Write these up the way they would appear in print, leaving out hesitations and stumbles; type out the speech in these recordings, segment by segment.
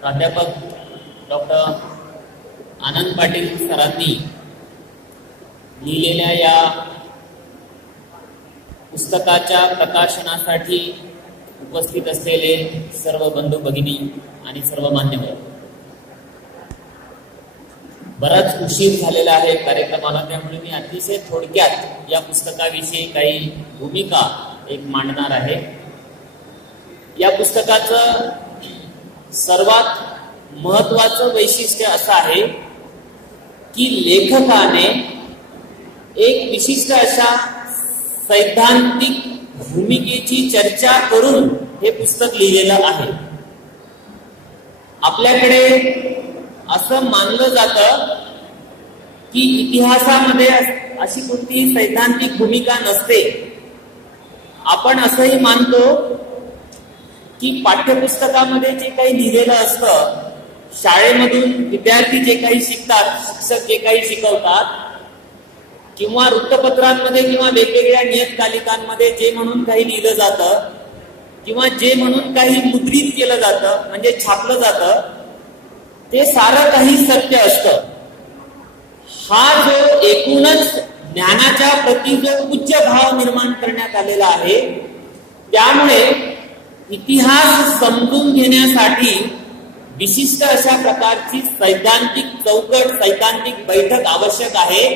प्राध्यापक डॉक्टर आनंद पाटील सरांनी लिहिलेल्या या पुस्तकाच्या प्रकाशनासाठी उपस्थित असलेले सर्व बंधू भगिनी आणि सर्व मान्यवर, बराच उशीर झालेला आहे कार्यक्रमाला, त्यामुळे मी अतिशय थोडक्यात या पुस्तकाविषयी काही भूमिका मांडणार आहे. या पुस्तकाचं सर्वात महत्वाचं वैशिष्ट्य असं आहे की लेखकाने एक विशिष्ट अशा सैद्धांतिक भूमिकेची चर्चा करून हे पुस्तक लिहिलेलं आहे. आपल्याकडे असं मानलं जातं की इतिहासामध्ये अशी कोणती सैद्धांतिक भूमिका नसते. आपण असंही मानतो की पाठ्यपुस्तकामध्ये जे काही लिहिलेलं असतं, शाळेमधून विद्यार्थी जे काही शिकतात, शिक्षक जे काही शिकवतात, किंवा वृत्तपत्रांमध्ये किंवा वेगवेगळ्या नियतकालिकांमध्ये जे म्हणून काही लिहिलं जातं किंवा जे म्हणून काही मुद्रित केलं जातं म्हणजे छापलं जातं, ते सारं काही सत्य असतं. हा जो एकूणच ज्ञानाच्या प्रती जो उच्च भाव निर्माण करण्यात आलेला आहे, त्यामुळे इतिहास समजून घेण्यासाठी विशिष्ट अशा प्रकारची सैद्धांतिक चौकट, सैद्धांतिक बैठक आवश्यक आहे.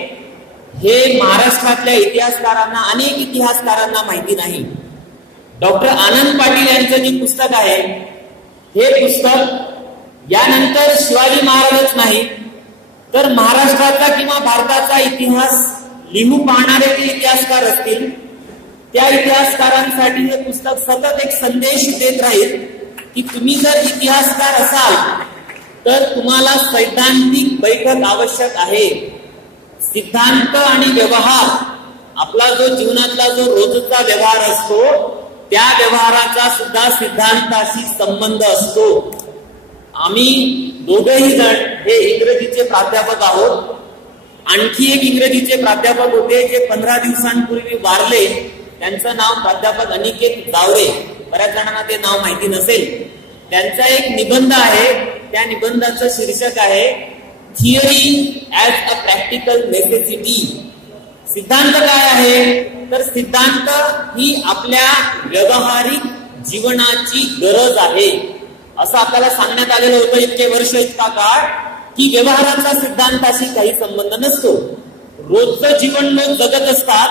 हे महाराष्ट्रातल्या इतिहासकारांना, अनेक इतिहासकारांना माहिती नाही. डॉक्टर आनंद पाटील यांचं जे पुस्तक आहे, हे पुस्तक यानंतर शिवाजी महाराजच नाही तर महाराष्ट्राचा किंवा भारताचा इतिहास लिहू पाहणारे जे इतिहासकार असतील, त्या इतिहासकारांसाठी हे पुस्तक सतत एक संदेश देत राहील की तुम्ही जर इतिहासकार असाल तर तुम्हाला सैद्धांतिक बैठक आवश्यक आहे. सिद्धांत आणि व्यवहार, आपला जो जीवनातला जो रोजचा व्यवहार असतो, त्या व्यवहाराचा सुद्धा सिद्धांताशी संबंध असतो. आम्ही दोघेही जण हे इंग्रजीचे प्राध्यापक आहोत. आणखी एक इंग्रजीचे प्राध्यापक होते जे 15 दिवसांपूर्वी वारले. त्यांचं नाव प्राध्यापक अनिकेत जावरे. बऱ्याच जणांना ते नाव माहिती नसेल. त्यांचा एक निबंध आहे, त्या निबंधाचं शीर्षक आहे theory as a practical necessity. सिद्धांत काय आहे तर सिद्धांत ही आपल्या व्यावहारिक जीवनाची गरज आहे, असं आपल्याला सांगण्यात आलेलं होतं इतके वर्ष, इतका काळ, की व्यवहाराचा सिद्धांताशी काही संबंध नसतो. रोजचं जीवन लोक जगत असतात,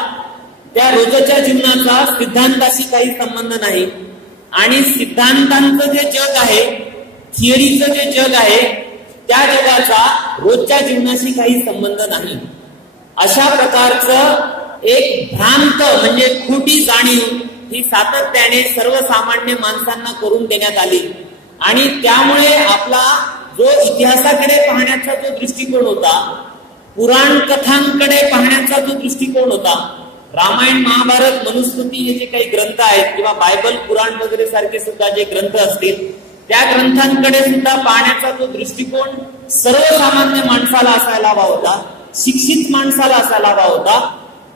त्या रोजच्या जीवनाचा सिद्धांताशी काही संबंध नाही. आणि सिद्धांतांचं जे जग आहे, थिअरीचं जे जग आहे, त्या जगाचा रोजच्या जीवनाशी काही संबंध नाही. अशा प्रकारचं एक भ्रांत म्हणजे खोटी जाणीव ही सातत्याने सर्वसामान्य माणसांना करून देण्यात आली. आणि त्यामुळे आपला जो इतिहासाकडे पाहण्याचा जो दृष्टिकोन होता, पुराण कथांकडे पाहण्याचा जो दृष्टिकोन होता, रामायण, महाभारत, मनुस्मृती हे जे काही ग्रंथ आहेत किंवा बायबल, पुराण वगैरे सारखे सुद्धा जे ग्रंथ असतील, त्या ग्रंथांकडे सुद्धा पाहण्याचा जो दृष्टिकोन सर्वसामान्य माणसाला असायला हवा होता, शिक्षित माणसाला असायला हवा होता,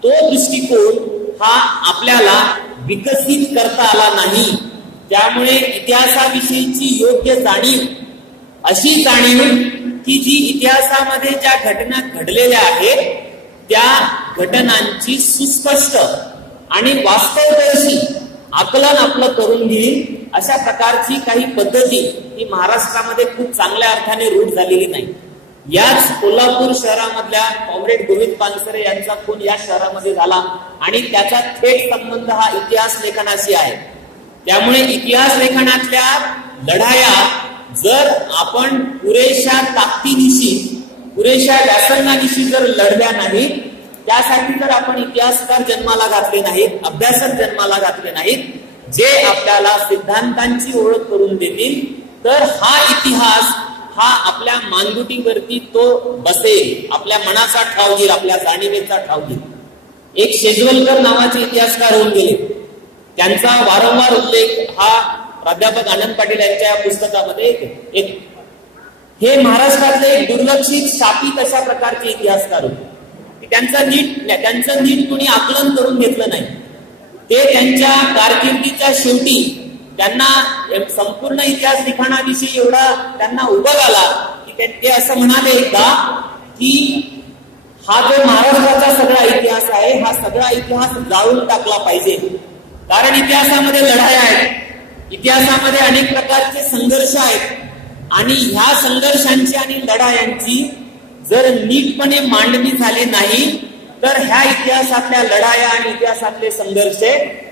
तो दृष्टिकोन हा आपल्याला विकसित करता आला नाही. त्यामुळे इतिहासाविषयीची योग्य जाणीव, अशी जाणीव की जी इतिहासामध्ये ज्या घटना घडलेल्या आहेत त्या घटनांची सुस्पष्ट आणि वास्तवदर्शी आकलन आपलं करून घेईल, अशा प्रकारची काही पद्धती ही महाराष्ट्रामध्ये खूप चांगल्या अर्थाने रूढ झालेली नाही. याच कोल्हापूर शहरामधल्या कॉम्रेड गोविंद पानसरे यांचा खून या शहरामध्ये झाला आणि त्याचा थेट संबंध हा इतिहास लेखनाशी आहे. त्यामुळे इतिहास लेखनातल्या लढाया जर आपण पुरेशा ताकदीनिशी, पुरेशा व्यासंगानिशी जर लढल्या नाही, त्यासाठी जर आपण इतिहासकार जन्माला घातले नाहीत, अभ्यासक जन्माला घातले नाहीत, जे आपल्याला सिद्धांतांची ओळख करून देतील, तर हा इतिहास हा आपल्या मानगुटीवरती तो बसेल, आपल्या मनाचा ठाव घेईल, आपल्या जाणीवेचा ठाव घेईल. एक शेजवलकर नावाचे इतिहासकार होऊन गेले. त्यांचा वारंवार उल्लेख हा प्राध्यापक आनंद पाटील यांच्या पुस्तकामध्ये येतो. हे महाराष्ट्रातले एक दुर्लक्षित, शापित अशा प्रकारचे इतिहासकार होते. त्यांचं नीट कुणी आकलन करून घेतलं नाही. ते त्यांच्या कारकिर्दीच्या शेवटी त्यांना संपूर्ण इतिहास लिखाणाविषयी एवढा त्यांना उबग आला की ते असं म्हणाले एकदा की हा जो महाराष्ट्राचा सगळा इतिहास आहे हा सगळा इतिहास जाळून टाकला पाहिजे. कारण इतिहासामध्ये लढाया आहेत, इतिहासामध्ये अनेक प्रकारचे संघर्ष आहेत आणि ह्या संघर्षांची आणि लढायांची जर नीटपणे मांडणी झाली नाही तर ह्या इतिहासातल्या लढाया आणि इतिहासातले संघर्ष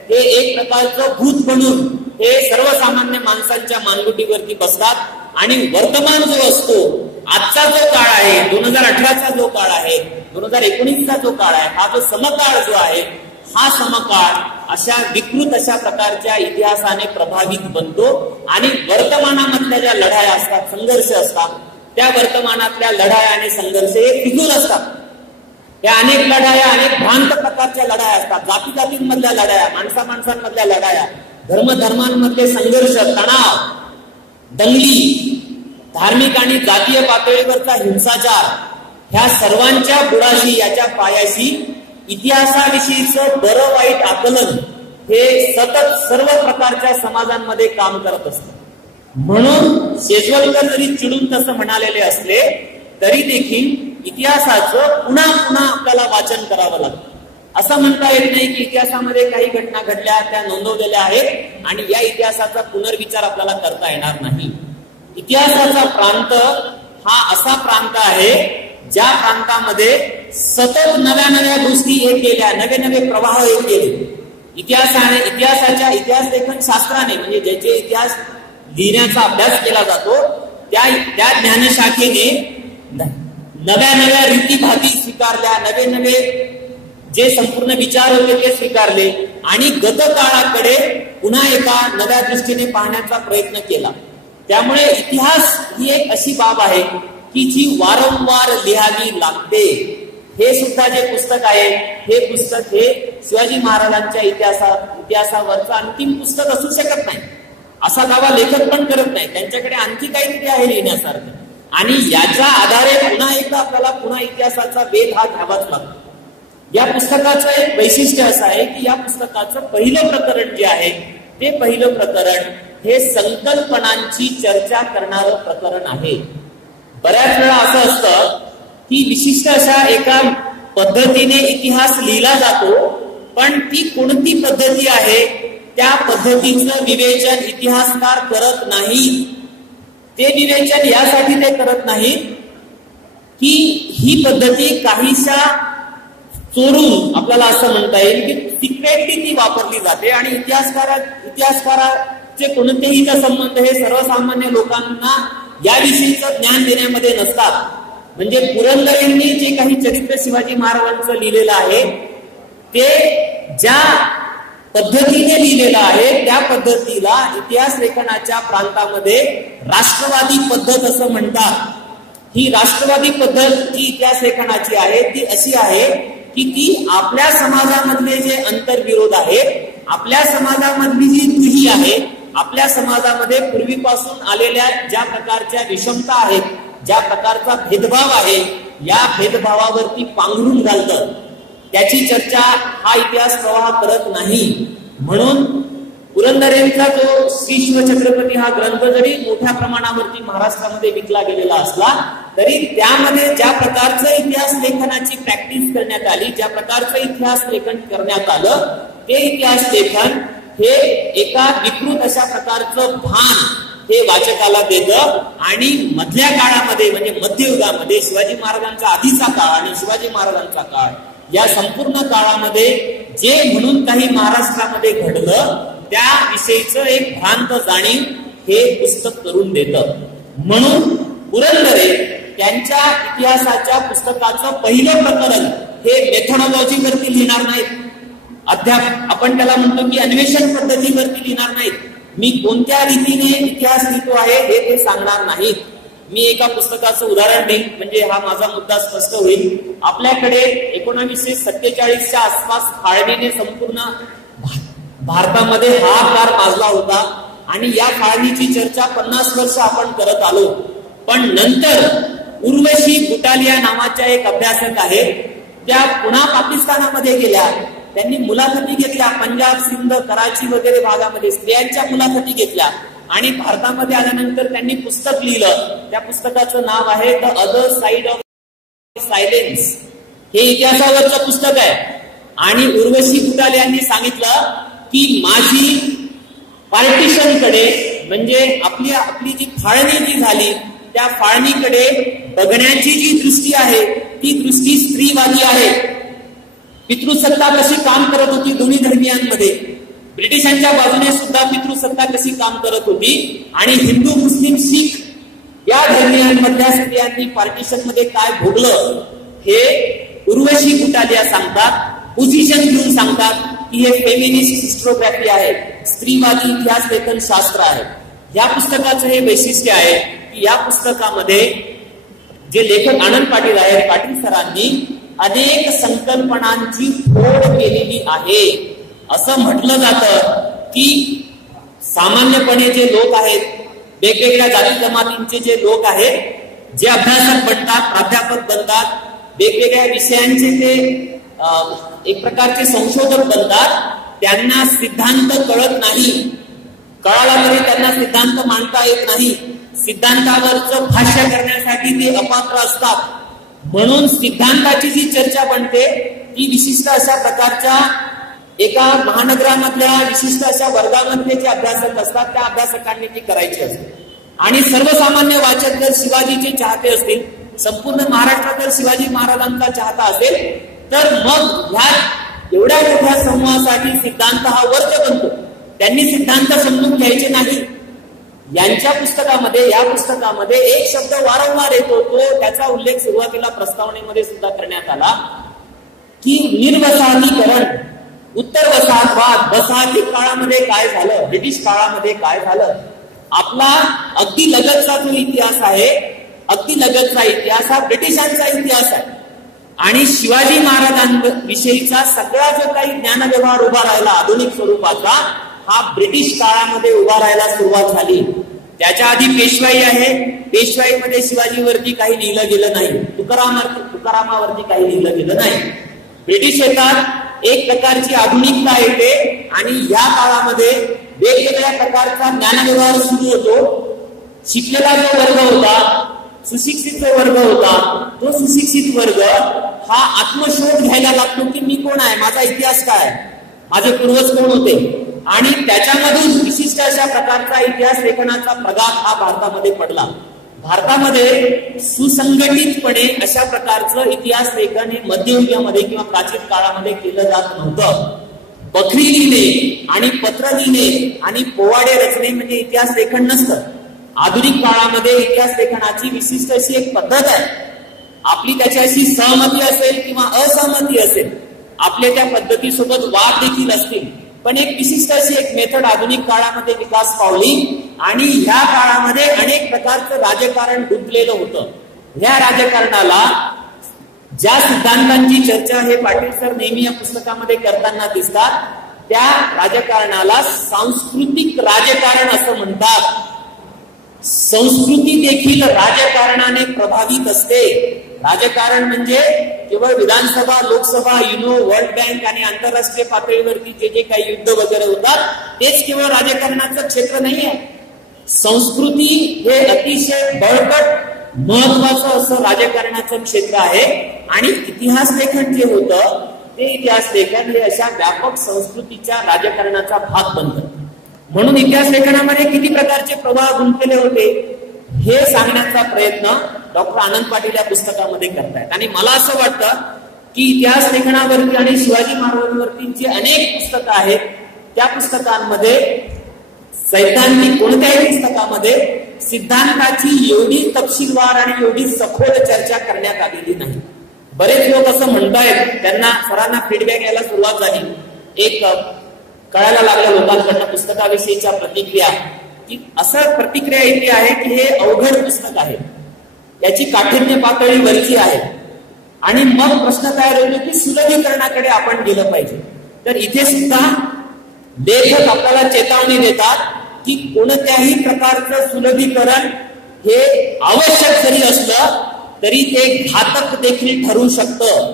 हे एक प्रकारचं भूत बनून हे सर्वसामान्य माणसांच्या मानगुटीवरती बसतात आणि वर्तमान जो असतो, आजचा जो काळ आहे, 2018चा जो काळ आहे, 2019चा जो काळ आहे, हा जो समकाळ जो आहे, हा समकाळ अशा विकृत अशा प्रकारच्या इतिहासाने प्रभावित बनतो आणि वर्तमानामधल्या ज्या लढाया असतात, संघर्ष असतात, त्या वर्तमानातल्या लढाया आणि संघर्ष हे फिजूल असतात. त्या अनेक लढाया, अनेक भ्रांत प्रकारच्या लढाया असतात, जाती जातींमधल्या लढाया, माणसांमधल्या लढाया, धर्मधर्मांमधले संघर्ष, तणाव, दंगली, धार्मिक आणि जातीय पातळीवरचा हिंसाचार, ह्या सर्वांच्या बुडाशी, याच्या पायाशी इतिहासाविषयीचं बरं वाईट आकलन हे सतत सर्व प्रकारच्या समाजांमध्ये काम करत असतं. म्हणून शेजवलकर जरी चिडून तसं म्हणालेले असले तरी देखील इतिहासाचं पुन्हा पुन्हा आपल्याला वाचन करावं लागतं. असं म्हणता येत नाही की इतिहासामध्ये काही घटना घडल्या, त्या नोंदवलेल्या आहेत आणि या इतिहासाचा पुनर्विचार आपल्याला करता येणार नाही. इतिहासाचा प्रांत हा असा प्रांत आहे ज्या प्रांतामध्ये सतत नव्या नव्या गोष्टी येत गेल्या, नवे नवे प्रवाह येत गेले. इतिहास लेखन शास्त्राने म्हणजे ज्याचे इतिहास लिहिण्याचा अभ्यास केला जातो त्या ज्ञानशाखेने नव्या नव्या रीतीभाती स्वीकारल्या, नवे नवे जे संपूर्ण विचार होते ते स्वीकारले आणि गतकाळाकडे पुन्हा एका नव्या दृष्टीने पाहण्याचा प्रयत्न केला. त्यामुळे इतिहास ही एक अशी बाब आहे की जी वारंवार लिहावी लागते. हे सुद्धा जे पुस्तक आहे, हे पुस्तक हे शिवाजी महाराजांच्या इतिहासावरचं अंतिम पुस्तक असू शकत नाही असा दावा लेखक पण करत नाही. त्यांच्याकडे आणखी काहीतरी आहे लिहिण्यासारखं आणि याच्या आधारे पुन्हा एकदा आपल्याला पुन्हा इतिहासाचा वेध हा घ्यावाच लागतो. या पुस्तकाचं एक वैशिष्ट्य असं आहे की या पुस्तकाचं पहिलं प्रकरण जे आहे ते पहिलं प्रकरण हे संकल्पनांची चर्चा करणारं प्रकरण आहे. बऱ्याच वेळा असं असतं की विशिष्ट अशा एका पद्धतीने इतिहास लिहिला जातो, पण ती कोणती पद्धती आहे त्या पद्धतीचं विवेचन इतिहासकार करत नाही. ते विवेचन यासाठी ते करत नाहीत की ही पद्धती काहीशा चोरून, आपल्याला असं म्हणता येईल की सिक्रेटली ती वापरली जाते आणि इतिहासकाराचे कोणतेही संबंध हे सर्वसामान्य लोकांना याविषयीचं ज्ञान देण्यामध्ये नसतात. म्हणजे पुरंदरेंनी जे काही चरित्र शिवाजी महाराजांचं लिहिलेलं आहे ते ज्या पद्धतीने लिहिलेलं आहे त्या पद्धतीला इतिहास लेखनाच्या प्रांतामध्ये राष्ट्रवादी पद्धत असं म्हणतात. ही राष्ट्रवादी पद्धत जी इतिहास लेखनाची आहे ती अशी आहे की ती आपल्या समाजामधले जे अंतर्विरोध आहेत, आपल्या समाजामधली जी दुही आहे, आपल्या समाजामध्ये पूर्वीपासून आलेल्या ज्या प्रकारच्या विषमता आहेत, ज्या प्रकारचा भेदभाव आहे, या भेदभावावरती पांघरून घालतं. त्याची चर्चा हा इतिहास प्रवाह करत नाही. म्हणून पुरंदरेंचा जो श्री शिवछत्रपती हा ग्रंथ जरी मोठ्या प्रमाणावरती महाराष्ट्रामध्ये विकला गेलेला असला तरी त्यामध्ये ज्या प्रकारचं इतिहास लेखनाची प्रॅक्टिस करण्यात आली, ज्या प्रकारचं इतिहास लेखन करण्यात आलं, ते इतिहास लेखन हे एका विकृत अशा प्रकारचं भान हे वाचकाला देतं. आणि मधल्या काळामध्ये म्हणजे मध्ययुगामध्ये शिवाजी महाराजांचा आधीचा काळ आणि शिवाजी महाराजांचा काळ, या संपूर्ण काळामध्ये जे म्हणून काही महाराष्ट्रामध्ये घडलं त्याविषयीचं एक भ्रांत जाणीव हे पुस्तक करून देतं. म्हणून पुरंदरे त्यांच्या इतिहासाच्या पुस्तकाचं पहिलं प्रकरण हे मेथोडॉलॉजीवरती लिहिणार नाहीत. आपण त्याला म्हणतो की अन्वेषण पद्धतीवरती लिहिणार नाहीत. मी कोणत्या रीतीने इतिहास लिहितो आहे हे ते सांगणार नाहीत. मी एका पुस्तकाचं उदाहरण देईन म्हणजे हा माझा मुद्दा स्पष्ट होईल. आपल्याकडे 1947च्या आसपास फाळणीने संपूर्ण भारतामध्ये हाहाकार माजला होता आणि या फाळणीची चर्चा 50 वर्ष आपण करत आलो. पण नंतर उर्वशी गुटालिया नावाच्या एक अभ्यासक आहे, त्या पुन्हा पाकिस्तानामध्ये गेल्या त्यांनी मुलाखती घेतल्या, पंजाब, सिंध, कराची वगैरे भागामध्ये स्त्रियांच्या मुलाखती घेतल्या आणि भारतामध्ये आल्यानंतर त्यांनी पुस्तक लिहिलं. त्या पुस्तकाचं नाव आहे the other side of silence. हे इतिहासावरचं पुस्तक आहे. आणि उर्वशी गुटाले यांनी सांगितलं की माझी पार्टिशनकडे म्हणजे आपली जी फाळणी जी झाली त्या फाळणीकडे बघण्याची जी दृष्टी आहे ती दृष्टी स्त्रीवादी आहे. पितृसत्ता कशी काम करत होती दोन्ही धर्मियांमध्ये, ब्रिटिशांच्या बाजूने सुद्धा पितृसत्ता कशी काम करत होती आणि हिंदू, मुस्लिम, शीख या धर्मियांमधल्या स्त्रियांनी पार्टिशन मध्ये काय भोगलं हे उर्वशी गुटालिया सांगतात. पोझिशन घेऊन सांगतात की हे फेमिनिस्ट हिस्टोग्राफी आहे, स्त्रीवादी इतिहास लेखन शास्त्र आहे. या पुस्तकाचं हे वैशिष्ट्य आहे की या पुस्तकामध्ये जे लेखक आनंद पाटील आहेत, पाटील सरांनी अनेक संकल्पनांची फोड केलेली आहे. असं म्हटलं जातं की सामान्यपणे जे लोक आहेत, वेगवेगळ्या जाती जमातींचे जे लोक आहेत, जे अभ्यासक बनतात, प्राध्यापक बनतात, वेगवेगळ्या विषयांचे ते एक प्रकारचे संशोधक बनतात, त्यांना सिद्धांत कळत नाही. कळाला तरी त्यांना सिद्धांत मांडता येत नाही. सिद्धांतावरचं भाष्य करण्यासाठी ते अपात्र असतात. म्हणून सिद्धांताची जी चर्चा बनते ती विशिष्ट अशा प्रकारच्या एका महानगरामधल्या विशिष्ट अशा वर्गामधले जे अभ्यासक असतात त्या अभ्यासकांनी ती करायची असते. आणि सर्वसामान्य वाचक जर शिवाजीचे चाहते असतील, संपूर्ण महाराष्ट्रात जर शिवाजी महाराजांचा चाहता असेल तर मग ह्या एवढ्या मोठ्या समूहासाठी सिद्धांत हा वर्ज बनतो. त्यांनी सिद्धांत समजून घ्यायचे नाही. यांच्या पुस्तकामध्ये, या पुस्तकामध्ये एक शब्द वारंवार येतो, तो त्याचा उल्लेख सुरुवातीला प्रस्तावनेमध्ये सुद्धा करण्यात आला की निर्वसाहतीकरण, उत्तर वसाहतवाद. वसाहती काळामध्ये काय झालं, ब्रिटिश काळामध्ये काय झालं, आपला अगदी लगतचा जो इतिहास आहे, अगदी लगतचा इतिहास हा ब्रिटिशांचा इतिहास आहे. आणि शिवाजी महाराजांविषयीचा सगळा जो काही ज्ञानव्यवहार उभा राहिला आधुनिक स्वरूपाचा, हा ब्रिटिश काळामध्ये उभा राहायला सुरुवात झाली. त्याच्या आधी पेशवाई आहे, पेशवाईमध्ये शिवाजीवरती काही लिहिलं गेलं नाही, तुकारामावरती काही लिहिलं गेलं नाही. ब्रिटिश येतात, एक प्रकारची आधुनिकता येते आणि या काळामध्ये वेगवेगळ्या प्रकारचा ज्ञानव्यवहार सुरू होतो. शिकलेला जो वर्ग होता, सुशिक्षित जो वर्ग होता, तो सुशिक्षित वर्ग हा आत्मशोध घ्यायला लागतो की मी कोण आहे, माझा इतिहास काय, माझे पूर्वज कोण होते. आणि त्याच्यामधून विशिष्ट अशा प्रकारचा इतिहास लेखनाचा प्रघात हा भारतामध्ये पडला. भारतामध्ये सुसंघटितपणे अशा प्रकारचं इतिहास लेखन हे मध्ययुगामध्ये किंवा प्राचीन काळामध्ये केलं जात नव्हतं. बखरी लिहिणे आणि पत्र लिहिणे आणि पोवाडे रचणे म्हणजे इतिहास लेखन नसतं. आधुनिक काळामध्ये इतिहास लेखनाची विशिष्ट अशी एक पद्धत आहे. आपली त्याच्याशी सहमती असेल किंवा असहमती असेल, आपल्या त्या पद्धतीसोबत वाद देखील असतील, पण एक विशिष्ट अशी एक मेथड आधुनिक काळामध्ये विकास पावली आणि ह्या काळामध्ये अनेक प्रकारचं राजकारण गुंतलेलं होतं. ह्या राजकारणाला ज्या सिद्धांतांची चर्चा हे पाटील सर नेहमी या पुस्तकामध्ये करताना दिसतात, त्या राजकारणाला सांस्कृतिक राजकारण असं म्हणतात. संस्कृती देखील राजकारणाने प्रभावित असते. राजकारण म्हणजे केवळ विधानसभा, लोकसभा, युनो, वर्ल्ड बँक आणि आंतरराष्ट्रीय पातळीवरती जे जे काही युद्ध वगैरे होतात तेच केवळ राजकारणाचं क्षेत्र नाही आहे. संस्कृती हे अतिशय बळकट महत्वाचं असं राजकारणाचं क्षेत्र आहे. आणि इतिहास लेखन जे होतं ते इतिहास लेखन हे अशा व्यापक संस्कृतीच्या राजकारणाचा भाग बनतं. म्हणून इतिहास लेखनामध्ये किती प्रकारचे प्रवाह गुंतलेले होते हे सांगण्याचा प्रयत्न डॉक्टर आनंद पाटील या पुस्तकामध्ये करतायत. आणि मला असं वाटतं की इतिहास लेखनावरती आणि शिवाजी महाराजांवरती जी अनेक पुस्तकं आहेत त्या पुस्तकांमध्ये, सैद्धांतिक कोणत्याही पुस्तकामध्ये सिद्धांताची एवढी तपशीलवार आणि एवढी सखोल चर्चा करण्यात आलेली नाही. बरेच लोक असं म्हणतायत, त्यांना सरांना फीडबॅक यायला सुरुवात झाली, एक कळायला लागल्या लोकांकडनं पुस्तकाविषयीच्या प्रतिक्रिया, की असं प्रतिक्रिया येते आहे की हे अवघड पुस्तक आहे, याची काठिण्य पातळी वरची आहे. आणि मग प्रश्न तयार होतो की सुलभीकरणाकडे आपण गेलं पाहिजे. तर इथे सुद्धा लेखक आपल्याला चेतावणी देतात की कोणत्याही प्रकारचं सुलभीकरण हे आवश्यक जरी असलं तरी ते घातक देखील ठरू शकतं.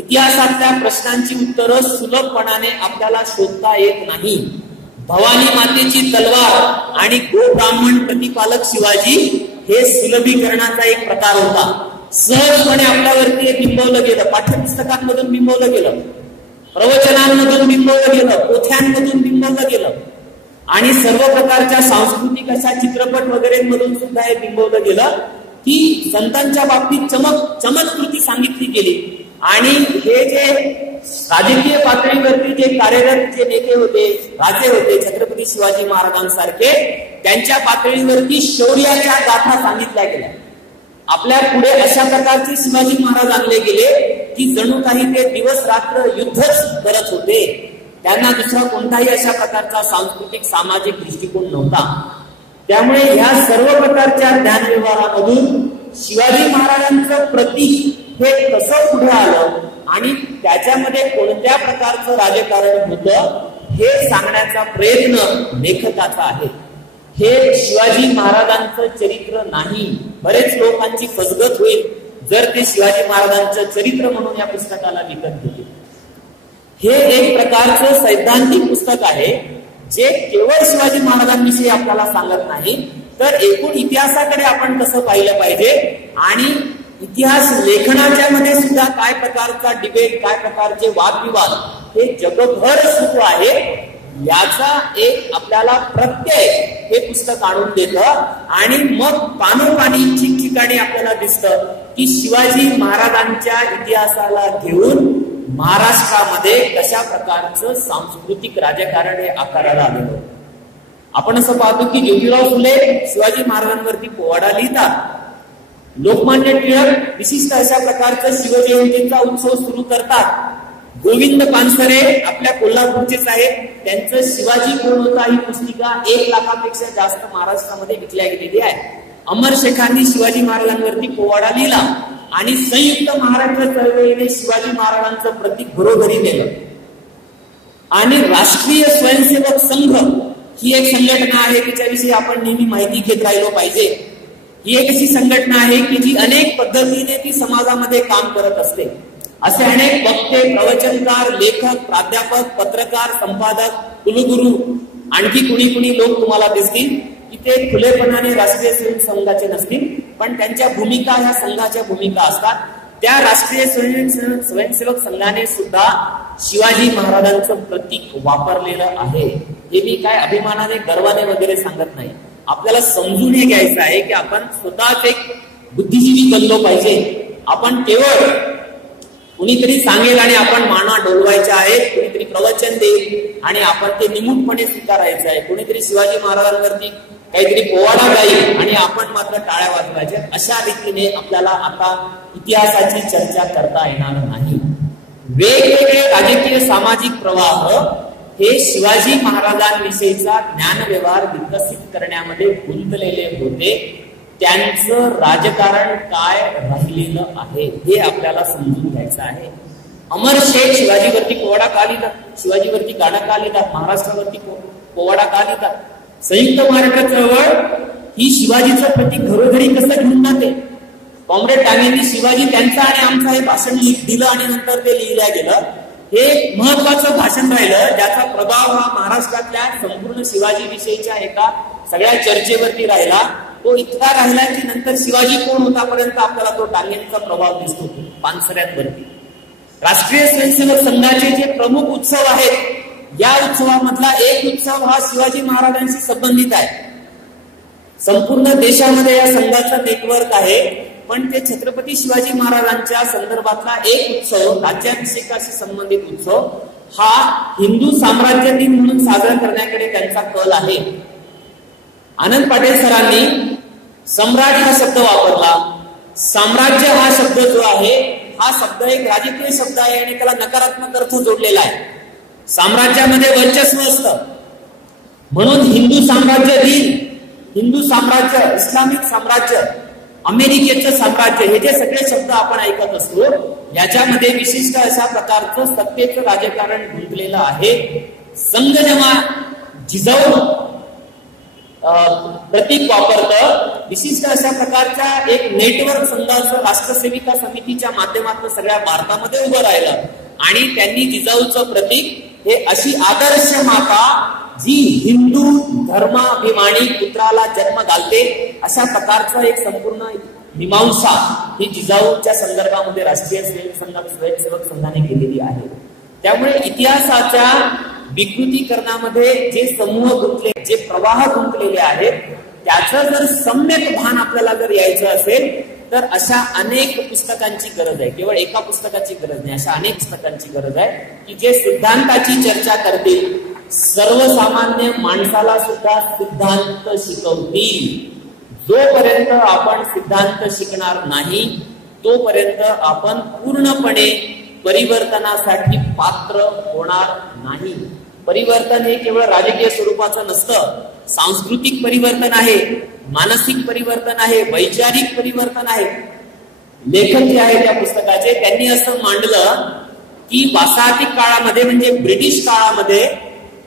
इतिहासातल्या प्रश्नांची उत्तरं सुलभपणाने आपल्याला शोधता येत नाही. भवानी मातेची तलवार आणि गो ब्राह्मण प्रतिपालक शिवाजी हे सुलभीकरणाचा एक प्रकार होता. सहजपणे आपल्यावरती हे बिंबवलं गेलं, पाठ्यपुस्तकांमधून बिंबवलं गेलं, प्रवचनांमधून बिंबवलं गेलं, पोथ्यांमधून बिंबवलं गेलं आणि सर्व प्रकारच्या सांस्कृतिक अशा चित्रपट वगैरे मधून सुद्धा हे बिंबवलं गेलं की संतांच्या बाबतीत चमत्कृती सांगितली गेली. आणि हे जे राजकीय पातळीवरती जे कार्यरत जे नेते होते, राजे होते, छत्रपती शिवाजी महाराजांसारखे, त्यांच्या पातळीवरती शौर्याच्या गाथा सांगितल्या गेल्या. आपल्या पुढे अशा प्रकारचे शिवाजी महाराज आणले गेले की जणू काही ते दिवस रात्र युद्धच करत होते. त्यांना दुसरा कोणताही अशा प्रकारचा सांस्कृतिक सामाजिक दृष्टिकोन नव्हता. त्यामुळे ह्या सर्व प्रकारच्या ज्ञानव्यवहारामधून शिवाजी महाराजांचं प्रतीक हे कसं पुढे आलं आणि त्याच्यामध्ये कोणत्या प्रकारचं राजकारण होतं हे सांगण्याचा प्रयत्न लेखकाचा आहे. हे शिवाजी महाराजांचं चरित्र नाही. बरेच लोकांची फसगत होईल जर ते शिवाजी महाराजांचं चरित्र म्हणून या पुस्तकाला विकत घेतील. हे एक प्रकारचं सैद्धांतिक पुस्तक आहे जे केवळ शिवाजी महाराजांविषयी आपल्याला सांगत नाही, तर एकूण इतिहासाकडे आपण कसं पाहिलं पाहिजे आणि इतिहास लेखनाच्या मध्ये सुद्धा काय प्रकारचा डिबेट, काय प्रकारचे वादविवाद हे जगभर सुरू आहे याचा एक आपल्याला प्रत्यय हे पुस्तक आणून देतं. आणि मग पानोपानी ठिकठिकाणी आपल्याला दिसतं की शिवाजी महाराजांच्या इतिहासाला घेऊन महाराष्ट्रामध्ये कशा प्रकारचं सांस्कृतिक राजकारण हे आकाराला आलेलं. आपण असं पाहतो की ज्योतिराव फुले शिवाजी महाराजांवरती पोवाडा लिहितात. लोकमान्य टिळक विशिष्ट अशा प्रकारचं शिवजयंतीचा उत्सव सुरू करतात. गोविंद पानसरे आपल्या कोल्हापूरचेच आहेत, त्यांचं शिवाजी कोण होता ही पुस्तिका 1 लाखापेक्षा जास्त महाराष्ट्रामध्ये विकल्या गेलेली आहे. अमर शेखांनी शिवाजी महाराजांवरती पोवाडा लिहिला आणि संयुक्त महाराष्ट्र चळवळीने शिवाजी महाराजांचं प्रतीक घरोघरी नेलं. आणि राष्ट्रीय स्वयंसेवक संघ ही एक संघटना आहे तिच्याविषयी आपण नेहमी माहिती घेत राहिलो पाहिजे. ही एक अशी संघटना आहे की जी अनेक पद्धतीने ती समाजामध्ये काम करत असते. असे अनेक वक्ते, प्रवचनकार, लेखक, प्राध्यापक, पत्रकार, संपादक, कुलगुरू, आणखी कुणी लोक तुम्हाला दिसतील की ते खुलेपणाने राष्ट्रीय स्वयंसेवक संघाचे नसतील, पण त्यांच्या भूमिका ह्या संघाच्या भूमिका असतात. त्या राष्ट्रीय स्वयंसेवक संघाने सुद्धा शिवाजी महाराजांचं प्रतीक वापरलेलं आहे. हे मी काय अभिमानाने, गर्वाने वगैरे सांगत नाही. आपल्याला समजून हे घ्यायचं आहे की आपण स्वतःच एक बुद्धिजीवी बनलो पाहिजे. आपण केवळ कुणीतरी सांगेल आणि आपण माना डोलवायच्या आहेत, कुणीतरी प्रवचन देईल आणि आपण ते निमूटपणे स्वीकारायचं आहे, कुणीतरी शिवाजी महाराजांवरती काहीतरी पोवाडा गाईल आणि आपण मात्र टाळ्या वाजवायच्या. अशा रीतीने आपल्याला आता इतिहासाची चर्चा करता येणार नाही. वेगवेगळे राजकीय सामाजिक प्रवाह हे शिवाजी महाराजांविषयीचा ज्ञानव्यवहार विकसित करण्यामध्ये गुंतलेले होते. त्यांचं राजकारण काय राहिलेलं आहे हे आपल्याला समजून घ्यायचं आहे. अमर शेख शिवाजीवरती पोवाडा का लिहितात, शिवाजीवरती गाणं का लिहितात, महाराष्ट्रावरती पोवाडा का लिहितात. संयुक्त महाराष्ट्र चळवळ ही शिवाजीचं प्रतीक घरोघरी कसं घेऊन जाते. कॉम्रेड टांगेंनी शिवाजी त्यांचा आणि आमचा हे भाषण दिलं आणि नंतर ते लिहिलं गेलं. हे महत्वाचं भाषण राहिलं ज्याचा प्रभाव हा महाराष्ट्रातल्या संपूर्ण शिवाजी विषयीच्या एका सगळ्या चर्चेवरती राहिला. तो इतका राहिला की नंतर शिवाजी कोण होता पर्यंत आपल्याला तो टांगेंचा प्रभाव दिसतो पानसऱ्यांवरती. राष्ट्रीय स्वयंसेवक संघाचे जे प्रमुख उत्सव आहेत, या उत्सवामधला एक उत्सव हा शिवाजी महाराजांशी संबंधित आहे. संपूर्ण देशामध्ये या संघाचं नेटवर्क आहे, पण ते छत्रपती शिवाजी महाराजांच्या संदर्भातला एक उत्सव, राज्याभिषेकाशी संबंधित उत्सव, हा हिंदू साम्राज्य दिन म्हणून साजरा करण्याकडे त्यांचा कल आहे. आनंद पाटील सरांनी सम्राट हा शब्द वापरला. साम्राज्य हा शब्द जो आहे, हा शब्द एक राजकीय शब्द आहे आणि त्याला नकारात्मक अर्थ जोडलेला आहे. साम्राज्यामध्ये वर्चस्व असतं म्हणून हिंदू साम्राज्य दिन, हिंदू साम्राज्य, इस्लामिक साम्राज्य, अमेरिकेचं साम्राज्य, हे जे सगळे शब्द आपण ऐकत असतो याच्यामध्ये विशिष्ट अशा प्रकारचं सत्तेचं राजकारण गुंतलेलं आहे. संघ जेव्हा जिजाऊ प्रतीक वापरतं. विशिष्ट अशा प्रकारच्या एक नेटवर्क संघाचं राष्ट्रसेविका समितीच्या माध्यमातून सगळ्या भारतामध्ये उभं राहिलं आणि त्यांनी जिजाऊचं प्रतीक हे अशी आदर्श माता जी हिंदू धर्माभिमानी पुत्राला जन्म घालते अशा प्रकारचं एक संपूर्ण मीमांसा ही जिजाऊच्या संदर्भामध्ये राष्ट्रीय स्वयंसेवक संघाने केलेली आहे. त्यामुळे इतिहासाच्या विकृतीकरणामध्ये जे समूह गुंतले, जे प्रवाह गुंतलेले आहेत, त्याचं जर सम्यक भान आपल्याला जर यायचं असेल तर अशा अनेक पुस्तकांची गरज आहे. केवळ एका पुस्तकाची गरज नाही, अशा अनेक पुस्तकांची गरज आहे की जे सिद्धांताची चर्चा करतील, सर्वसामान्य माणसाला सुद्धा सिद्धांत शिकवतील. जोपर्यंत आपण सिद्धांत शिकणार नाही तोपर्यंत आपण पूर्णपणे परिवर्तनासाठी पात्र होणार नाही. परिवर्तन हे केवळ राजकीय स्वरूपाचं नसतं, सांस्कृतिक परिवर्तन आहे, मानसिक परिवर्तन आहे, वैचारिक परिवर्तन आहे. लेखक जे आहे त्या पुस्तकाचे त्यांनी असं मांडलं की वसाहती काळामध्ये म्हणजे ब्रिटिश काळामध्ये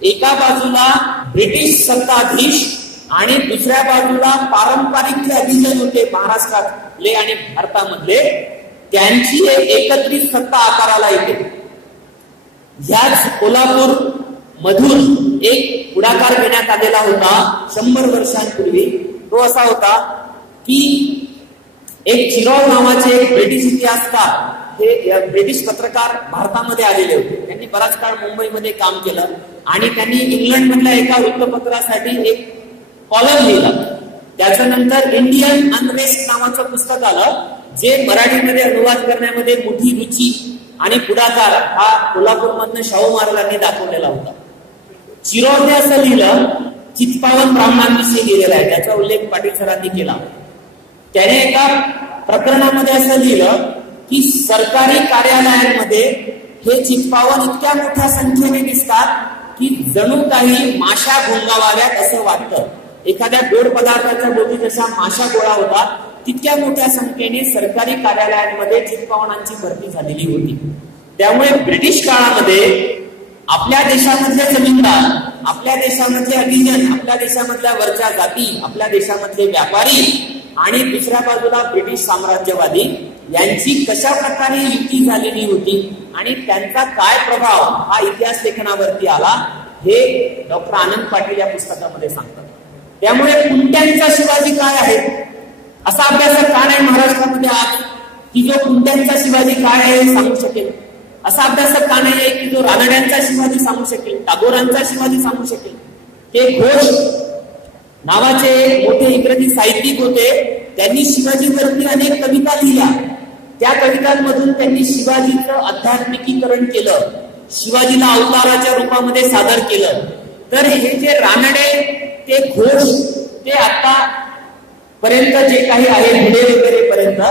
एका बाजूला ब्रिटिश सत्ताधीश आणि दुसऱ्या बाजूला पारंपरिक जे अधिजन होते महाराष्ट्रातले आणि भारतामधले, त्यांची एक एकत्रित सत्ता आकाराला येते. ह्याच कोल्हापूर मधून एक पुढाकार घेण्यात आलेला होता 100 वर्षांपूर्वी. तो असा होता की एक चिरॉल नावाचे एक ब्रिटिश इतिहासकार, हे ब्रिटिश पत्रकार भारतामध्ये आलेले होते. त्यांनी बराच काळ मुंबईमध्ये काम केलं आणि त्यांनी इंग्लंड मधल्या एका वृत्तपत्रासाठी एक कॉलम लिहिला. त्याच्यानंतर इंडियन अनरेस्ट नावाचं पुस्तक आलं, जे मराठीमध्ये अनुवाद करण्यामध्ये मोठी रुची आणि पुढाकार हा कोल्हापूरमधनं शाहू महाराजांनी दाखवलेला होता. चिरोने असं लिहिलं, चित्पावन ब्राह्मणांविषयी लिहिलेला आहे, त्याचा उल्लेख पाटील सरांनी केला. त्याने एका प्रकरणामध्ये असं लिहिलं की सरकारी कार्यालयांमध्ये हे चित्पावन इतक्या मोठ्या संख्येने दिसतात की जणू काही माशा घोंगावाव्यात असं वाटतं. एखाद्या गोड पदार्थाच्या भोवती जशा माशा गोळा होतात तितक्या मोठ्या संख्येने सरकारी कार्यालयांमध्ये चित्पावनांची भरती झालेली होती. त्यामुळे ब्रिटिश काळामध्ये आपल्या देशामधले जमीनदार, आपल्या देशामधले अधिजन, आपल्या देशामधल्या वरच्या जाती, आपल्या देशामधले व्यापारी आणि दुसऱ्या बाजूला ब्रिटिश साम्राज्यवादी यांची कशा प्रकारे युती झालेली होती आणि त्यांचा काय प्रभाव हा इतिहास लेखनावरती आला हे डॉक्टर आनंद पाटील या पुस्तकामध्ये सांगतात. त्यामुळे कुंट्यांचा शिवाजी काय आहे असा अभ्यासक का नाही महाराष्ट्रामध्ये आज की जो कुंट्यांचा शिवाजी काय आहे हे सांगू शकेल? असा अभ्यासक का नाही आहे की जो रानड्यांचा शिवाजी सांगू शकेल, टागोरांचा शिवाजी सांगू शकेल? ते घोष नावाचे मोठे इंग्रजी साहित्यिक होते, त्यांनी शिवाजीवरती अनेक कविता लिहिल्या. त्या कवितांमधून त्यांनी शिवाजीचं आध्यात्मिकीकरण केलं, शिवाजीला अवताराच्या रूपामध्ये सादर केलं. तर हे जे रानडे, ते घोष, ते आता पर्यंत जे काही आहे भिडे वगैरे पर्यंत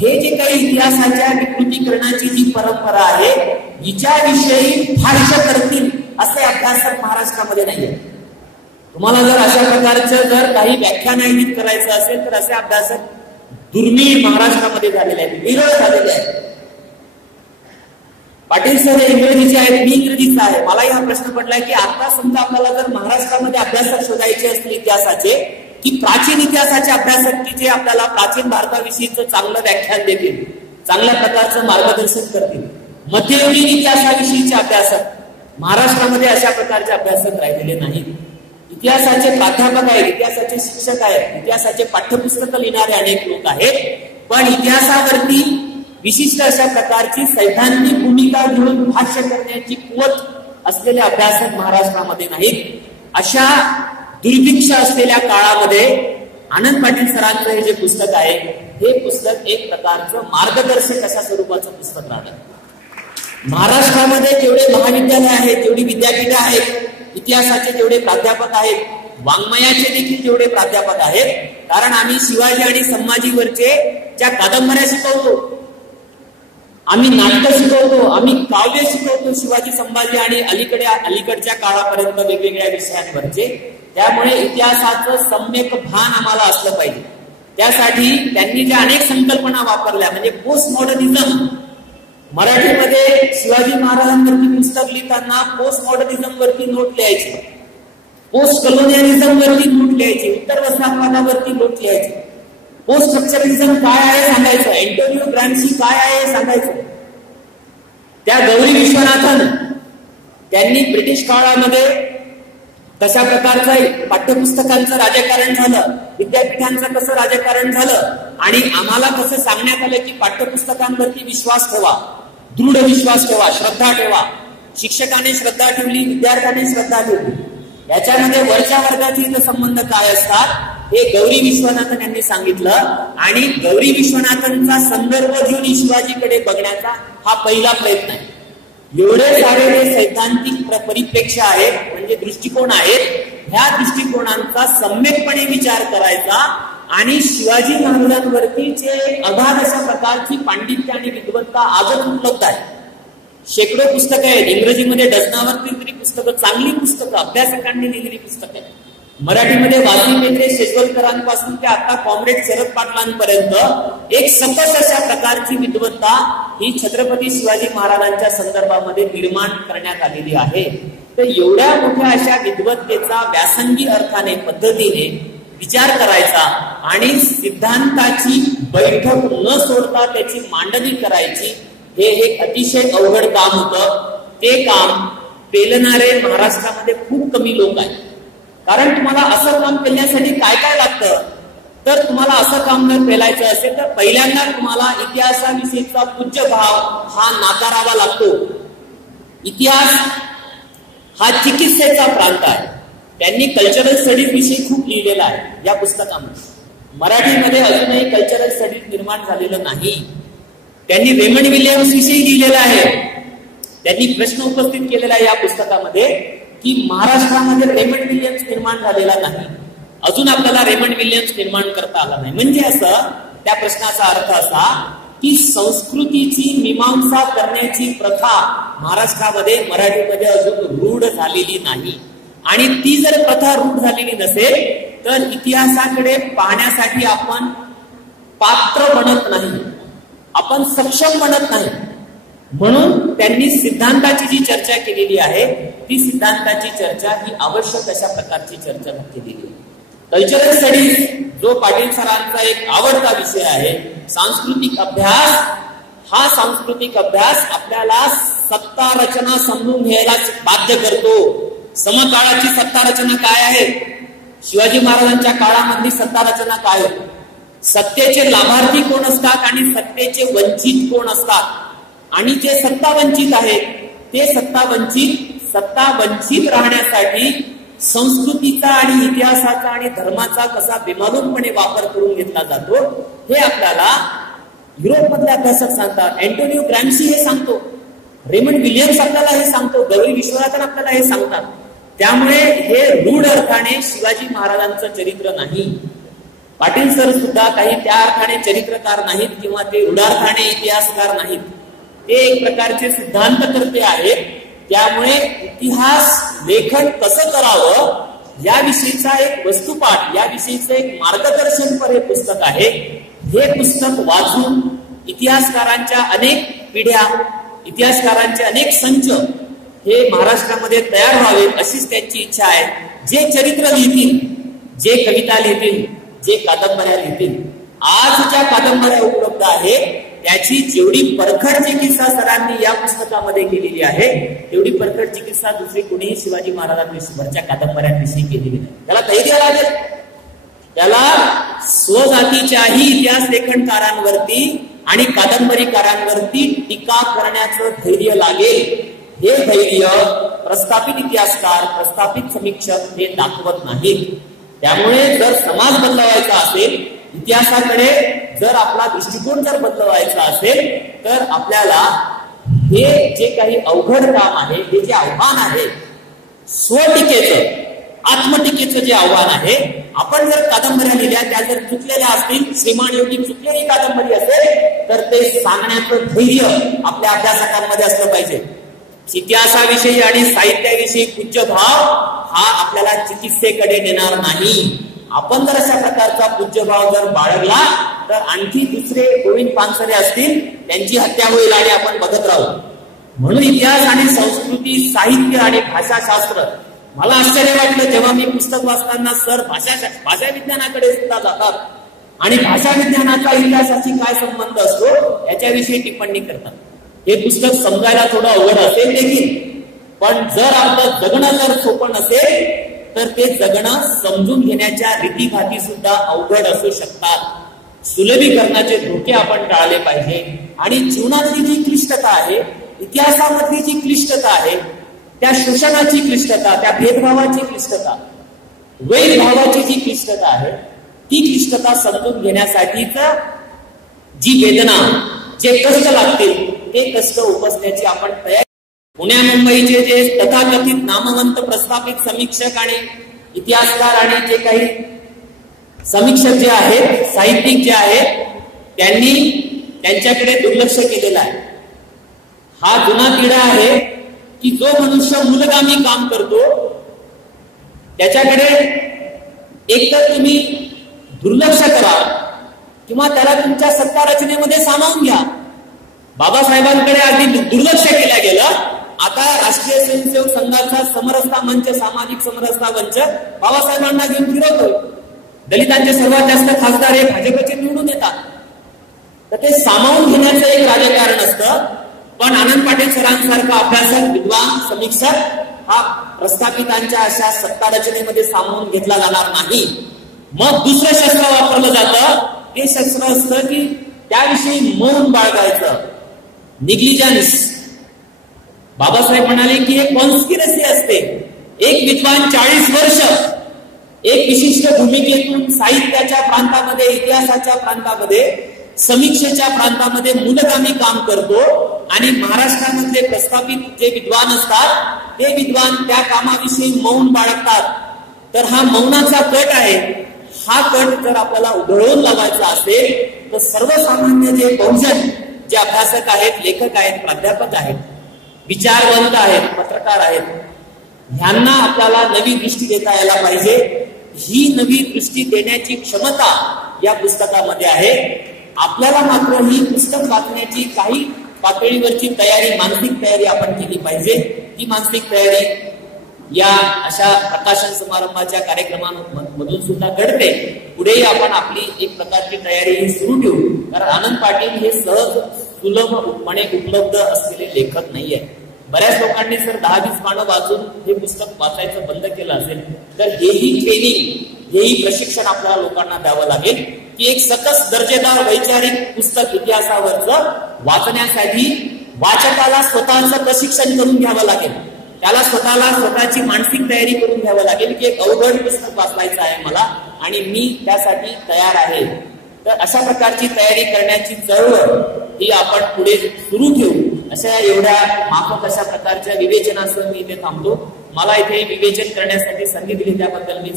हे जे काही इतिहासाच्या विकृतीकरणाची जी परंपरा आहे हिच्याविषयी भाष्य करतील असे अभ्यासक महाराष्ट्रामध्ये नाहीये. तुम्हाला जर अशा प्रकारचं जर काही व्याख्यान आयोजित करायचं असेल तर असे अभ्यासक दुर्मिळ महाराष्ट्रामध्ये झालेले आहेत, विरळ झालेले आहेत. पाटील सर इंग्रजीचे आहेत, मी इंग्रजीचा आहे. मलाही हा प्रश्न पडलाय की आता समजा आपल्याला जर महाराष्ट्रामध्ये अभ्यासक शोधायचे असतील इतिहासाचे, की प्राचीन इतिहासाचे अभ्यासक की जे आपल्याला प्राचीन भारताविषयीचं चांगलं व्याख्यान देतील, चांगल्या प्रकारचं मार्गदर्शन करतील, मध्ययुगीन इतिहासाविषयीचे अभ्यासक महाराष्ट्रामध्ये अशा प्रकारचे अभ्यासक राहिलेले नाहीत. इतिहासाचे प्राध्यापक आहेत, इतिहासाचे शिक्षक आहेत, इतिहासाचे पाठ्यपुस्तकं लिहिणारे अनेक लोक आहेत, पण इतिहासावरती विशिष्ट अशा प्रकारची सैद्धांतिक भूमिका घेऊन भाष्य करण्याची कुवत असलेले अभ्यासक महाराष्ट्रामध्ये नाहीत. अशा दुर्भिक्ष असलेल्या काळामध्ये आनंद पाटील सरांचं हे जे पुस्तक आहे हे पुस्तक एक प्रकारचं मार्गदर्शक अशा स्वरूपाचं पुस्तक राहतं. महाराष्ट्रामध्ये जेवढे महाविद्यालय आहेत, जेवढी विद्यापीठे आहेत, इतिहासाचे जेवढे प्राध्यापक आहेत, वाङ्मयाचे देखील जेवढे प्राध्यापक आहेत, कारण आम्ही शिवाजी आणि संभाजीवरचे ज्या कादंबऱ्या शिकवतो, आम्ही नाटक शिकवतो, आम्ही काव्य शिकवतो शिवाजी संभाजी आणि अलीकडच्या काळापर्यंत वेगवेगळ्या विषयांवरचे. त्यामुळे इतिहासाचं सम्यक भान आम्हाला असलं पाहिजे. त्यासाठी त्यांनी ज्या अनेक संकल्पना वापरल्या, म्हणजे पोस्ट मॉडर्निझम, मराठीमध्ये शिवाजी महाराजांवरती पुस्तक लिहिताना पोस्ट मॉडर्निझम वरती नोट लिहायची. पोस्ट कलोनियलिझम वरती नोट लिहायची, उत्तर वसाहतवादावरती नोट लिहायची, पोस्ट स्ट्रक्चरलिझम काय आहे सांगायचं, अँटोनियो ग्राम्शी काय आहे सांगायचं. त्या गौरी विश्वनाथन त्यांनी ब्रिटिश काळामध्ये कशा प्रकारचं पाठ्यपुस्तकांचं राजकारण झालं, विद्यापीठांचं कसं राजकारण झालं आणि आम्हाला कसं सांगण्यात आलं की पाठ्यपुस्तकांवरती विश्वास ठेवा, दृढ विश्वास ठेवा, श्रद्धा ठेवा. शिक्षकाने श्रद्धा ठेवली, विद्यार्थ्याने श्रद्धा ठेवली. याच्यामध्ये वरच्या वर्गाचे संबंध काय असतात हे गौरी विश्वनाथन यांनी सांगितलं आणि गौरी विश्वनाथनचा संदर्भ घेऊन शिवाजीकडे बघण्याचा हा पहिला प्रयत्न आहे. एवढे सारे जे सैद्धांतिक परिप्रेक्ष्य आहेत म्हणजे दृष्टिकोन आहेत, ह्या दृष्टिकोनांचा सम्यकपणे विचार करायचा आणि शिवाजी महाराजांवरती जे अगाध अशा प्रकारची पांडित्य आणि विद्वत्ता आजच उपलब्ध आहे. शेकडो पुस्तकं आहेत, इंग्रजीमध्ये डझनावर लिहिलेली पुस्तकं, चांगली पुस्तकं, अभ्यासकांनी लिहिलेली पुस्तकं आहेत. मराठीमध्ये वासी मेत्रे शेजवलकरांपासून ते आता कॉम्रेड शरद पाटलांपर्यंत एक सकस अशा प्रकारची विद्वत्ता ही छत्रपती शिवाजी महाराजांच्या संदर्भामध्ये निर्माण करण्यात आलेली आहे. तर एवढ्या मोठ्या अशा विद्वत्तेचा व्यासंगी अर्थाने पद्धतीने विचार करायचा आणि सिद्धांताची बैठक न सोडता त्याची मांडणी करायची, हे एक अतिशय अवघड काम होतं. ते काम पेलणारे महाराष्ट्रामध्ये खूप कमी लोक आहेत. कारण तुम्हाला असं काम करण्यासाठी काय काय लागतं, तर तुम्हाला असं काम जर पेलायचं असेल तर पहिल्यांदा तुम्हाला इतिहासाविषयीचा पूज्य भाव हा नाकारावा लागतो. इतिहास हा चिकित्सेचा प्रांत आहे. त्यांनी कल्चरल स्टडीज विषयी खूप लिहिलेला आहे या पुस्तकामध्ये. मराठीमध्ये अजूनही कल्चरल स्टडीज निर्माण झालेलं नाही. त्यांनी रेमंड विलियम्स विषयी लिहिलेलं आहे. त्यांनी प्रश्न उपस्थित केलेला आहे या पुस्तकामध्ये की महाराष्ट्रामध्ये रेमंड विलियम्स निर्माण झालेला नाही, अजून आपल्याला रेमंड विलियम्स निर्माण करता आला नाही. म्हणजे असं त्या प्रश्नाचा अर्थ असा की संस्कृतीची मीमांसा करण्याची प्रथा महाराष्ट्रामध्ये मराठीमध्ये अजून रूढ झालेली नाही. आणि ती जर प्रथा रूढ झालेली नसेल तर इतिहासाकडे पाहण्यासाठी आपण पात्र बनत नाही, आपण सक्षम बनत नाही. म्हणून त्यांनी सिद्धांताची जी चर्चा केलेली आहे ती सिद्धांताची चर्चा ही आवश्यक अशा प्रकारची चर्चा केलेली आहे. कल्चरल स्टडीज जो पाटील सरांचा एक आवडता विषय आहे, सांस्कृतिक अभ्यास, हा सांस्कृतिक अभ्यास आपल्याला सत्ता रचना समजून घ्यायला बाध्य करतो. समकाळाची सत्ता रचना काय आहे, शिवाजी महाराजांच्या काळामधली सत्ता रचना काय होती, सत्तेचे लाभार्थी कोण असतात आणि सत्तेचे वंचित कोण असतात, आणि जे सत्ता वंचित आहेत ते सत्ता वंचित राहण्यासाठी संस्कृतीचा आणि इतिहासाचा आणि धर्माचा कसा बेमालूमपणे वापर करून घेतला जातो हे आपल्याला युरोपमधले अभ्यासक सांगतात. अँटोनियो ग्राम्शी हे सांगतो, रेमंड विलियम्स आपल्याला हे सांगतो, गौरी विश्वनाथन आपल्याला हे सांगतात. त्यामुळे हे रूढ अर्थाने शिवाजी महाराजांचं चरित्र नाही. पाटील सर सुद्धा काही त्या अर्थाने चरित्रकार नाहीत किंवा ते उदार्थाने इतिहासकार नाहीत. ते एक प्रकारचे सिद्धांतकर्ते आहेत. त्यामुळे इतिहास लेखन कसं करावं याविषयीचा एक वस्तुपाठ, याविषयीचं एक मार्गदर्शनपर हे पुस्तक आहे. हे पुस्तक वाचून इतिहासकारांच्या अनेक पिढ्या, इतिहासकारांचे अनेक संच हे महाराष्ट्रामध्ये तयार व्हावेत अशीच त्यांची इच्छा आहे. जे चरित्र लिहितील, जे कविता लिहितील, जे कादंबऱ्या लिहितील, आज ज्या कादंबऱ्या उपलब्ध आहेत त्याची जेवढी परखड चिकित्सा सरांनी या पुस्तकामध्ये केलेली आहे तेवढी परखड चिकित्सा दुसरी कोणीही शिवाजी महाराजांविषयीच्या कादंबऱ्यांविषयी केलेली नाही. त्याला धैर्य लागेल, त्याला स्वजातीच्याही इतिहास लेखनकारांवरती आणि कादंबरीकारांवरती टीका करण्याचं धैर्य लागेल. हे धैर्य प्रस्थापित इतिहासकार, प्रस्थापित समीक्षक हे दाखवत नाहीत. त्यामुळे जर समाज बदलवायचा असेल, इतिहासाकडे जर आपला दृष्टिकोन जर बदलवायचा असेल तर आपल्याला हे जे काही अवघड काम आहे, हे जे आव्हान आहे, स्वटीकेचं, आत्मटीकेचं जे आव्हान आहे, आपण जर कादंबऱ्या लिहिल्या त्या जर चुकलेल्या असतील, श्रीमान एवढी चुकलेली कादंबरी असेल तर ते सांगण्याचं धैर्य आपल्या अभ्यासकांमध्ये असलं पाहिजे. इतिहासाविषयी आणि साहित्याविषयी पूज्य भाव हा आपल्याला चिकित्सेकडे नेणार नाही. आपण जर अशा प्रकारचा पूज्यभाव जर बाळगला तर आणखी दुसरे गोविंद पानसरे असतील, त्यांची हत्या होईल आणि आपण बघत राहू. म्हणून इतिहास आणि संस्कृती, साहित्य आणि भाषाशास्त्र मला आश्चर्य वाटलं जेव्हा मी पुस्तक वाचताना सर भाषा विज्ञानाकडे सुद्धा जातात आणि भाषा विज्ञानाचा इतिहासाशी काय संबंध असतो याच्याविषयी टिप्पणी करतात. हे पुस्तक समजायला थोडं अवघड असेल देखील, पण जर आपलं जगणं जर सोपं नसेल तर ते जगणं समजून घेण्याच्या रीतीभाती सुद्धा अवघड असू शकतात. सुलभीकरणाचे धोके आपण टाळले पाहिजे आणि जीवनातली जी क्लिष्टता आहे, इतिहासामधली जी क्लिष्टता आहे, त्या शोषणाची क्लिष्टता, त्या भेदभावाची क्लिष्टता, वैरभावाची जी क्लिष्टता आहे, ती क्लिष्टता समजून घेण्यासाठीच जी वेदना, जे कष्ट लागतील ते कष्ट उपसण्याची आपण तयारी. पुण्या मुंबईचे जे तथाकथित नामवंत प्रस्थापित समीक्षक आणि इतिहासकार आणि जे काही समीक्षक जे आहेत, साहित्यिक जे आहेत, त्यांनी त्यांच्याकडे दुर्लक्ष केलेलं आहे. हा जुना किडा आहे की जो मनुष्य मूलगामी काम करतो त्याच्याकडे एकतर तुम्ही दुर्लक्ष करा किंवा त्याला तुमच्या सत्ता रचनेमध्ये सामावून घ्या. बाबासाहेबांकडे अगदी दुर्लक्ष केलं गेलं. आता राष्ट्रीय स्वयंसेवक संघाचा समरसता मंच, सामाजिक समरसता मंच बाबासाहेबांना घेऊन फिरवतोय. दलितांचे सर्वात जास्त खासदार हे भाजपचे निवडून येतात. तर ते सामावून घेण्याचं एक राजकारण असतं. पण आनंद पाटील सरांसारखा अभ्यासक, विद्वान, समीक्षक हा प्रस्थापितांच्या अशा सत्ता रचनेमध्ये सामावून घेतला जाणार नाही. मग दुसरं शस्त्र वापरलं जातं. ते शस्त्र असतं की त्याविषयी मौन बाळगायचं, निग्लिजन्स. बाबासाहेब म्हणाले की हे कॉन्स्पिरसी असते. एक विद्वान 40 वर्ष एक विशिष्ट भूमिकेतून साहित्याच्या प्रांतामध्ये, इतिहासाच्या प्रांतामध्ये, समीक्षेच्या प्रांतामध्ये मूलगामी काम करतो आणि महाराष्ट्रामधले प्रस्थापित जे विद्वान असतात ते विद्वान त्या कामाविषयी मौन बाळगतात. तर हा मौनाचा कट आहे. हा कट जर आपल्याला उधळून लावायचा असेल तर सर्वसामान्य जे बहुजन, जे अभ्यासक आहेत, लेखक आहेत, प्राध्यापक आहेत, विचारवंत आहेत, पत्रकार आहेत, ह्यांना आपल्याला नवी दृष्टी देता यायला पाहिजे. ही नवी दृष्टी देण्याची क्षमता या पुस्तकामध्ये आहे. आपल्याला मात्र ही पुस्तक वाचण्याची काही पातळीवरची तयारी, मानसिक तयारी आपण केली पाहिजे. ती मानसिक तयारी या अशा प्रकाशन समारंभाच्या कार्यक्रमांमधून सुद्धा घडते. पुढेही आपण आपली एक प्रकारची तयारी ही सुरू ठेवू. कारण आनंद पाटील हे सहज सुलभपणे उपलब्ध असलेले लेखक नाहीये. बऱ्याच लोकांनी जर 10-20 पानं वाचून हे पुस्तक वाचायचं बंद केलं असेल तर हेही ट्रेनिंग, हेही प्रशिक्षण आपल्याला लोकांना द्यावं लागेल की एक सकस दर्जेदार वैचारिक पुस्तक इतिहासावरचं वाचण्यासाठी वाचकाला स्वतःचं प्रशिक्षण करून घ्यावं लागेल. त्याला स्वतःची मानसिक तयारी करून घ्यावं लागेल की एक अवघड पुस्तक वाचवायचं आहे मला आणि मी त्यासाठी तयार आहे. तर अशा प्रकारची तयारी करण्याची चळवळ ही आपण पुढे सुरू ठेवू. अशा एवढ्या माफक अशा प्रकारच्या विवेचनासह मी इथे थांबतो. मला इथे विवेचन करण्यासाठी संधी दिली त्याबद्दल मी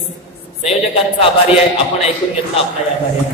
संयोजकांचा आभारी आहे. आपण ऐकून घेतलं, आपला आभारी आहे.